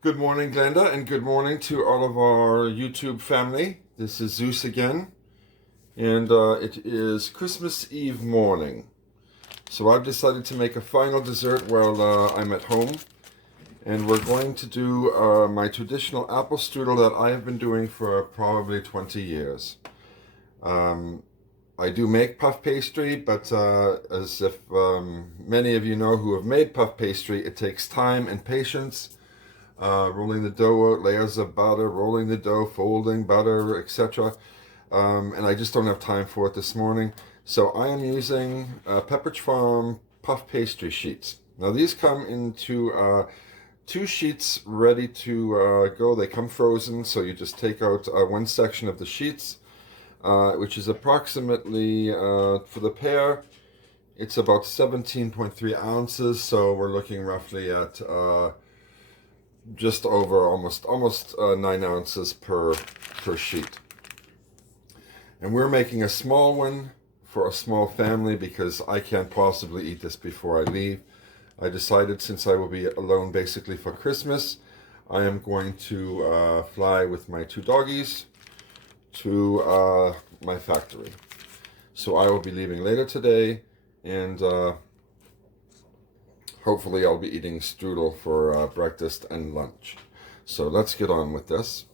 Good morning, Glenda, and good morning to all of our YouTube family. This is Zeus again, and it is Christmas Eve morning. So I've decided to make a final dessert while I'm at home, and we're going to do my traditional apple strudel that I have been doing for probably 20 years. I do make puff pastry, but as if many of you know who have made puff pastry, it takes time and patience. Rolling the dough out, layers of butter, rolling the dough, folding butter, etc. And I just don't have time for it this morning. So I am using Pepperidge Farm Puff Pastry sheets. Now these come into two sheets ready to go. They come frozen, so you just take out one section of the sheets, which is approximately, for the pair, it's about 17.3 ounces. So we're looking roughly at just over almost 9 ounces per sheet. And we're making a small one for a small family because I can't possibly eat this before I leave. I decided, since I will be alone basically for Christmas, I am going to fly with my two doggies to my factory. So I will be leaving later today, and hopefully I'll be eating strudel for breakfast and lunch. So let's get on with this.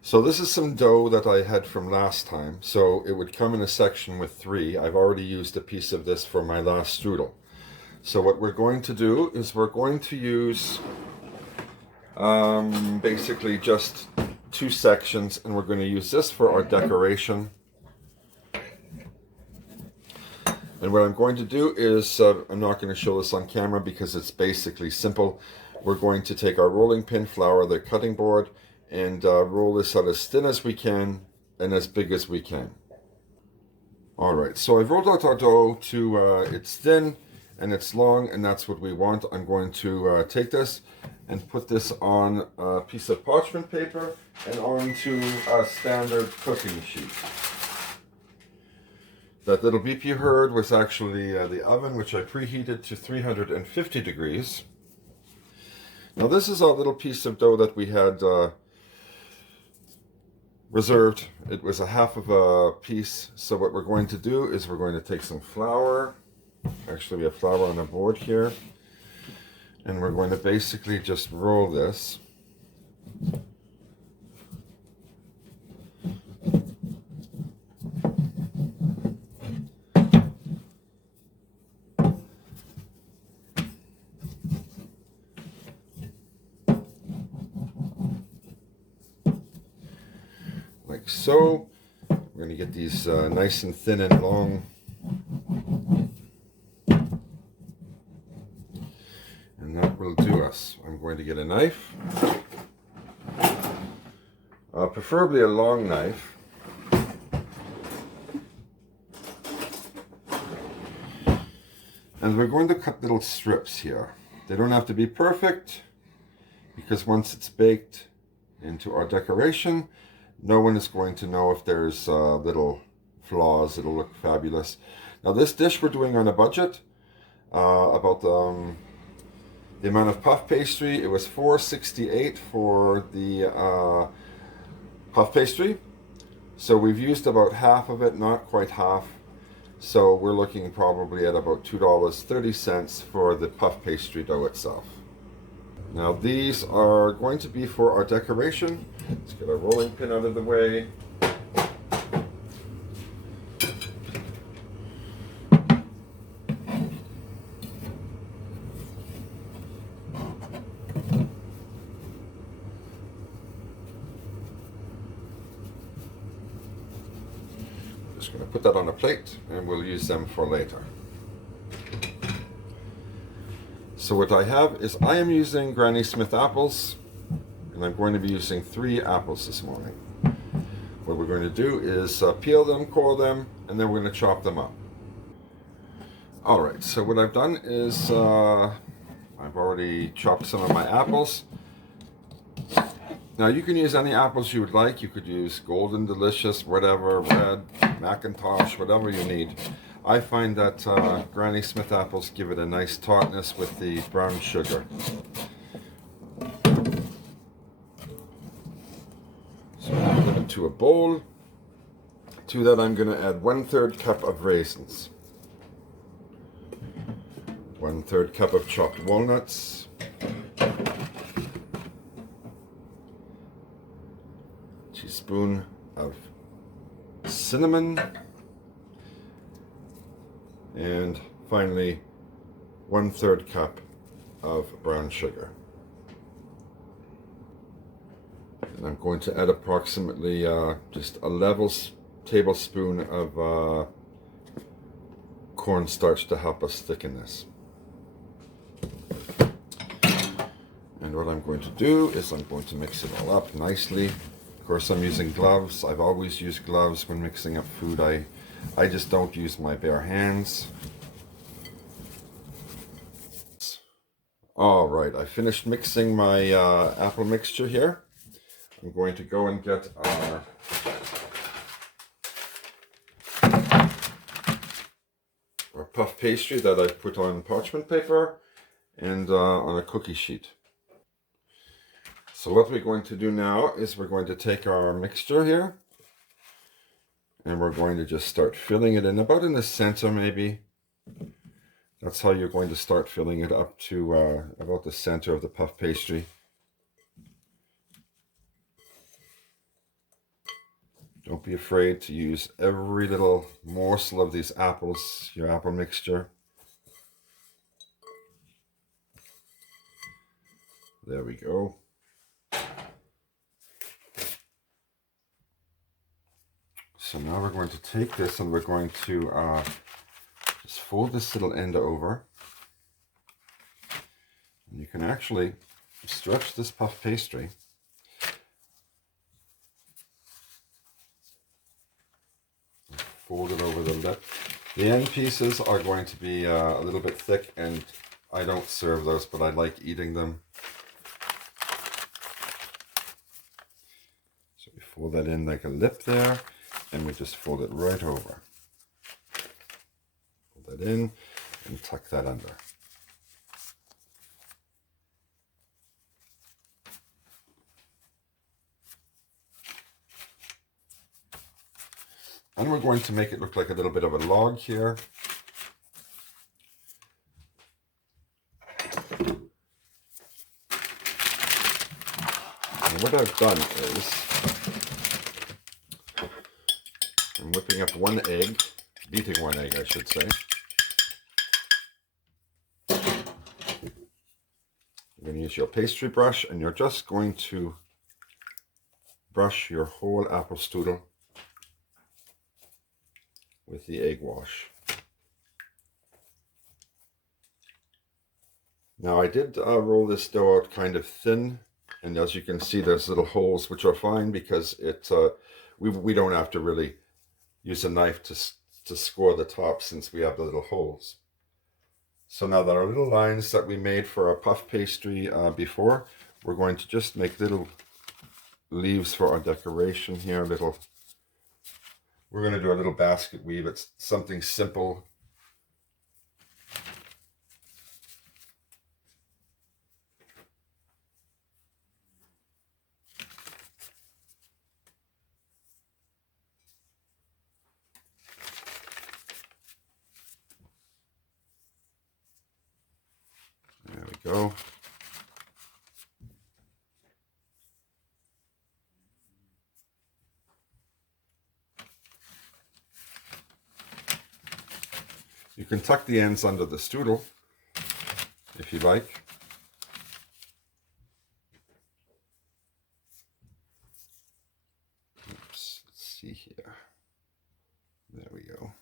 So this is some dough that I had from last time. So it would come in a section with 3. I've already used a piece of this for my last strudel. So what we're going to do is we're going to use basically just 2 sections, and we're going to use this for our decoration. And what I'm going to do is, I'm not going to show this on camera because it's basically simple. We're going to take our rolling pin flour, the cutting board, and roll this out as thin as we can and as big as we can. Alright, so I've rolled out our dough to it's thin and it's long, and that's what we want. I'm going to take this and put this on a piece of parchment paper and onto a standard cooking sheet. That little beep you heard was actually the oven, which I preheated to 350 degrees. Now this is our little piece of dough that we had reserved. It was a half of a piece. So what we're going to do is we're going to take some flour. Actually, we have flour on the board here. And we're going to basically just roll this. Like so. We're going to get these nice and thin and long. And that will do us. I'm going to get a knife. Preferably a long knife. And we're going to cut little strips here. They don't have to be perfect, because once it's baked into our decoration, no one is going to know if there's little flaws. It'll look fabulous. Now this dish we're doing on a budget. About the amount of puff pastry, it was $4.68 for the puff pastry. So we've used about half of it, not quite half. So we're looking probably at about $2.30 for the puff pastry dough itself. Now these are going to be for our decoration. Let's get our rolling pin out of the way. Just going to put that on a plate, and we'll use them for later. So what I have is I am using Granny Smith apples, and I'm going to be using 3 apples this morning. What we're going to do is peel them, core them, and then we're going to chop them up. Alright, so what I've done is I've already chopped some of my apples. Now you can use any apples you would like. You could use Golden Delicious, whatever, red, Macintosh, whatever you need. I find that Granny Smith apples give it a nice tartness with the brown sugar. into a bowl. To that I'm going to add 1/3 cup of raisins, 1/3 cup of chopped walnuts, teaspoon of cinnamon, and finally 1/3 cup of brown sugar. And I'm going to add approximately just a level tablespoon of cornstarch to help us thicken this. And what I'm going to do is I'm going to mix it all up nicely. Of course, I'm using gloves. I've always used gloves when mixing up food. I just don't use my bare hands. All right, I finished mixing my apple mixture here. I'm going to go and get our puff pastry that I've put on parchment paper and on a cookie sheet. So what we're going to do now is we're going to take our mixture here and we're going to just start filling it in about in the center maybe. That's how you're going to start filling it up to about the center of the puff pastry. Don't be afraid to use every little morsel of these apples, your apple mixture. There we go. So now we're going to take this and we're going to just fold this little end over. And you can actually stretch this puff pastry. Fold it over the lip. The end pieces are going to be a little bit thick, and I don't serve those, but I like eating them. So we fold that in like a lip there, and we just fold it right over. Fold that in and tuck that under. And we're going to make it look like a little bit of a log here. And what I've done is I'm whipping up one egg, beating one egg I should say. You're going to use your pastry brush and you're just going to brush your whole apple strudel with the egg wash. Now I did roll this dough out kind of thin, and as you can see there's little holes, which are fine because we don't have to really use a knife to score the top since we have the little holes. So now that our little lines that we made for our puff pastry before, we're going to just make little leaves for our decoration here, we're going to do a little basket weave. It's something simple. There we go. You can tuck the ends under the strudel if you like. Oops, let's see here. There we go.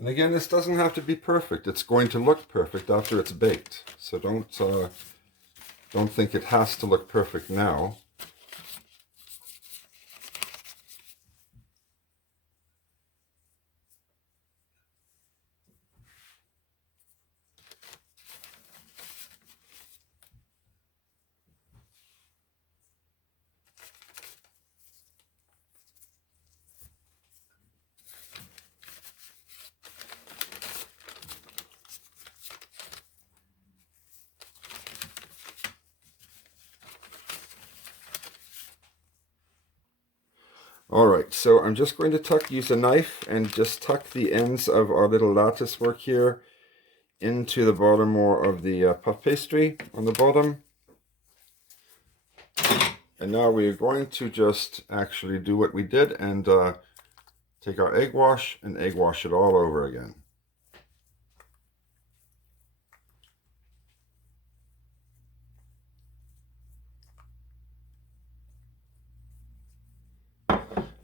And again, this doesn't have to be perfect. It's going to look perfect after it's baked. So don't think it has to look perfect now. All right, so I'm just going to use a knife and just tuck the ends of our little lattice work here into the bottom more of the puff pastry on the bottom. And now we're going to just actually do what we did and take our egg wash and egg wash it all over again.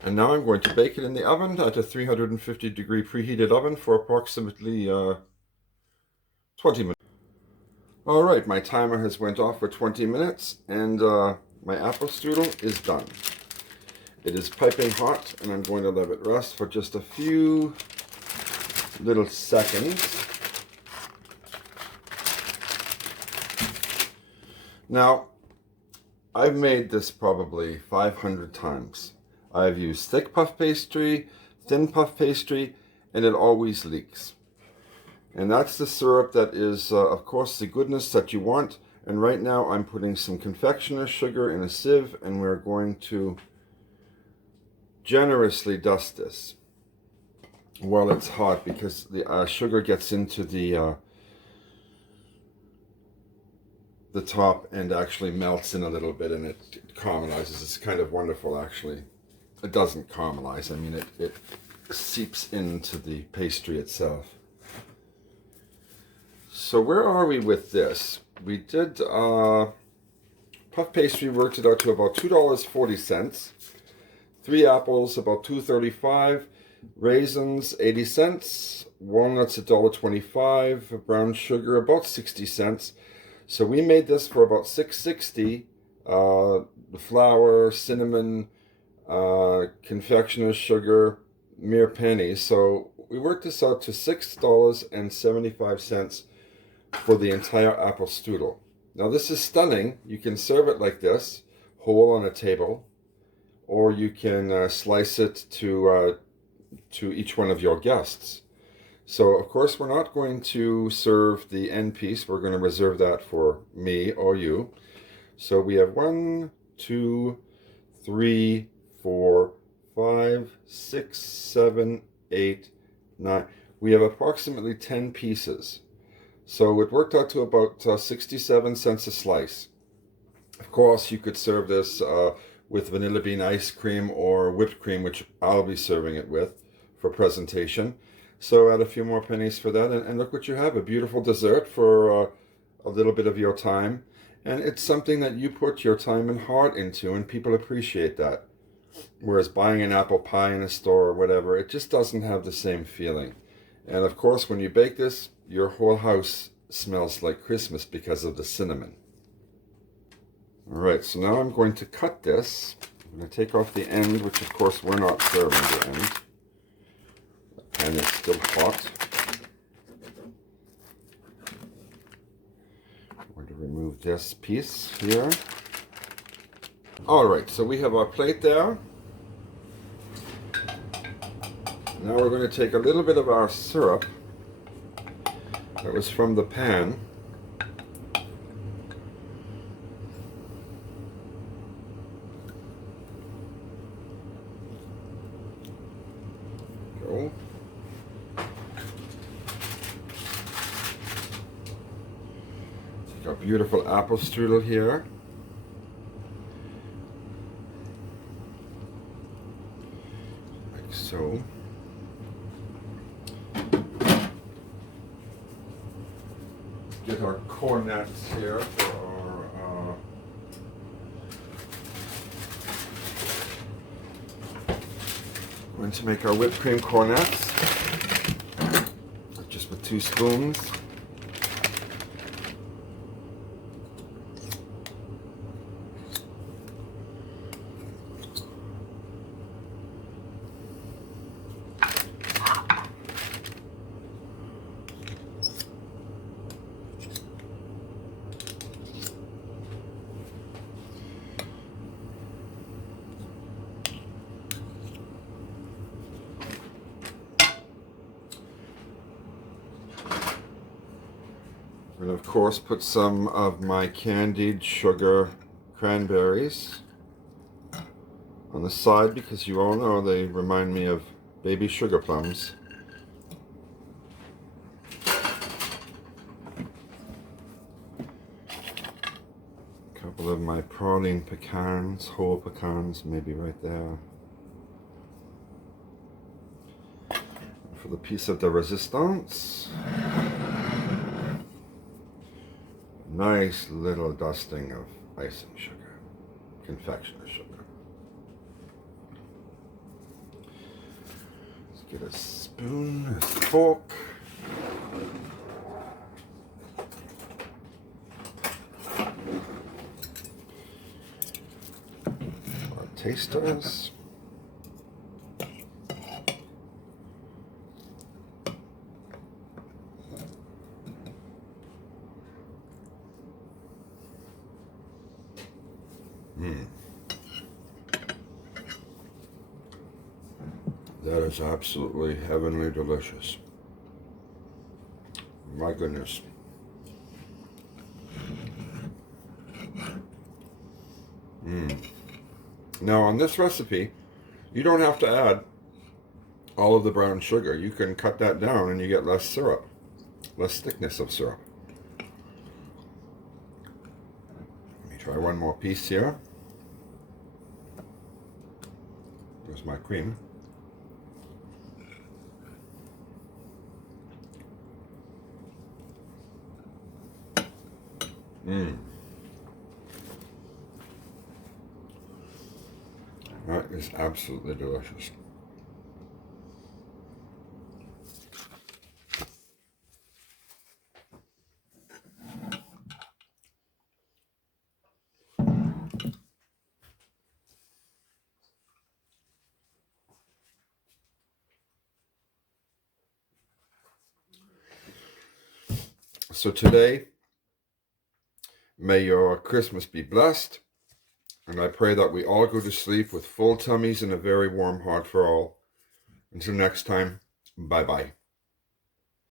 And now I'm going to bake it in the oven at a 350-degree preheated oven for approximately 20 minutes. All right, my timer has went off for 20 minutes and my apple strudel is done. It is piping hot and I'm going to let it rest for just a few little seconds. Now, I've made this probably 500 times. I've used thick puff pastry, thin puff pastry, and it always leaks. And that's the syrup that is, of course, the goodness that you want. And right now I'm putting some confectioner's sugar in a sieve, and we're going to generously dust this while it's hot, because the sugar gets into the top and actually melts in a little bit, and it caramelizes. It's kind of wonderful, actually. It doesn't caramelize. I mean, it seeps into the pastry itself. So where are we with this? We did puff pastry, worked it out to about $2.40. 3 apples, about $2.35. Raisins, 80 cents. Walnuts, $1.25. Brown sugar, about 60 cents. So we made this for about $6.60. The flour, cinnamon, confectioner's sugar, mere pennies. So we worked this out to $6.75 for the entire apple strudel. Now this is stunning. You can serve it like this, whole on a table, or you can slice it to each one of your guests. So of course we're not going to serve the end piece. We're going to reserve that for me or you. So we have 1, 2, 3, 4, 5, 6, 7, 8, 9. We have approximately 10 pieces. So it worked out to about 67 cents a slice. Of course, you could serve this with vanilla bean ice cream or whipped cream, which I'll be serving it with for presentation. So add a few more pennies for that, and look what you have, a beautiful dessert for a little bit of your time. And it's something that you put your time and heart into, and people appreciate that. Whereas buying an apple pie in a store or whatever, it just doesn't have the same feeling. And of course, when you bake this, your whole house smells like Christmas because of the cinnamon. All right, so now I'm going to cut this. I'm going to take off the end, which of course we're not serving the end. The pan is still hot. I'm going to remove this piece here. All right, so we have our plate there. Now we're going to take a little bit of our syrup that was from the pan. Go. Take our beautiful apple strudel here. Like so. Get our cornets here for our going to make our whipped cream cornets just with 2 spoons. And of course put some of my candied sugar cranberries on the side because you all know they remind me of baby sugar plums. A couple of my praline pecans, whole pecans, maybe right there. For the piece of the resistance, nice little dusting of icing sugar, confectioner's sugar. Let's get a spoon, a fork. Our tasters. That is absolutely heavenly delicious. My goodness. Now on this recipe, you don't have to add all of the brown sugar. You can cut that down and you get less syrup, less thickness of syrup. Let me try one more piece here. There's my cream. That is absolutely delicious. So today, may your Christmas be blessed, and I pray that we all go to sleep with full tummies and a very warm heart for all. Until next time, bye-bye.